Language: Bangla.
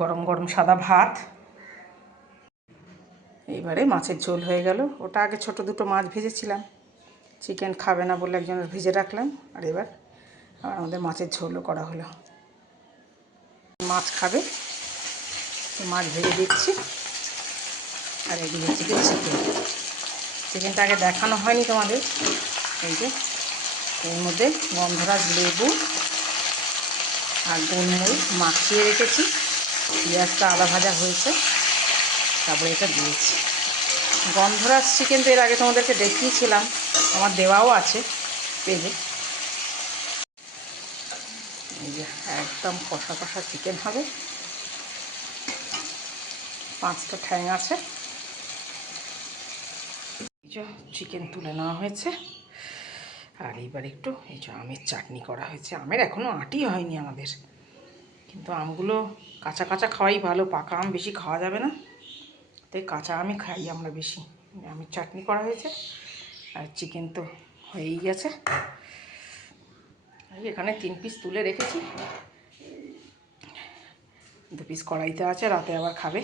গরম গরম সাদা ভাত। এইবারে মাছের ঝোল হয়ে গেল। ওটা আগে ছোট দুটো মাছ ভেজেছিলাম, চিকেন খাবে না বলে একজনের ভেজে রাখলাম, আর এবার আমাদের মাছের ঝোলও করা হলো। মাছ খাবে, মাছ ভেজে দিচ্ছি। আর এদিকে হচ্ছে চিকেনটা আগে দেখানো হয়নি তোমাদের। এই যে এর মধ্যে গন্ধরাজ লেবু আর গোলমরিচ মাখিয়ে রেখেছি, পেঁয়াজটা আদা ভাজা হয়েছে, তারপরে এটা দিয়েছি। গন্ধরাজ চিকেন তো এর আগে তোমাদেরকে দেখিয়েছিলাম, আমার দেওয়াও আছে পেজে। এই যে একদম কষা কষা চিকেন হবে, 5টা ঠ্যাং আছে। এই যে চিকেন তুলে নেওয়া হয়েছে, আর এইবার একটু এই যে আমের চাটনি করা হয়েছে। আমের এখনও আঁটি হয়নি আমাদের, কিন্তু আমগুলো কাঁচা কাঁচা খাওয়াই ভালো, পাকা আম বেশি খাওয়া যাবে না, তাই কাঁচা আমই খাই আমরা বেশি। আমের চাটনি করা হয়েছে, আর চিকেন তো হয়েই গেছে। এখানে 3 পিস তুলে রেখেছি, 2 পিস কড়াইতে আছে, রাতে আবার খাবে।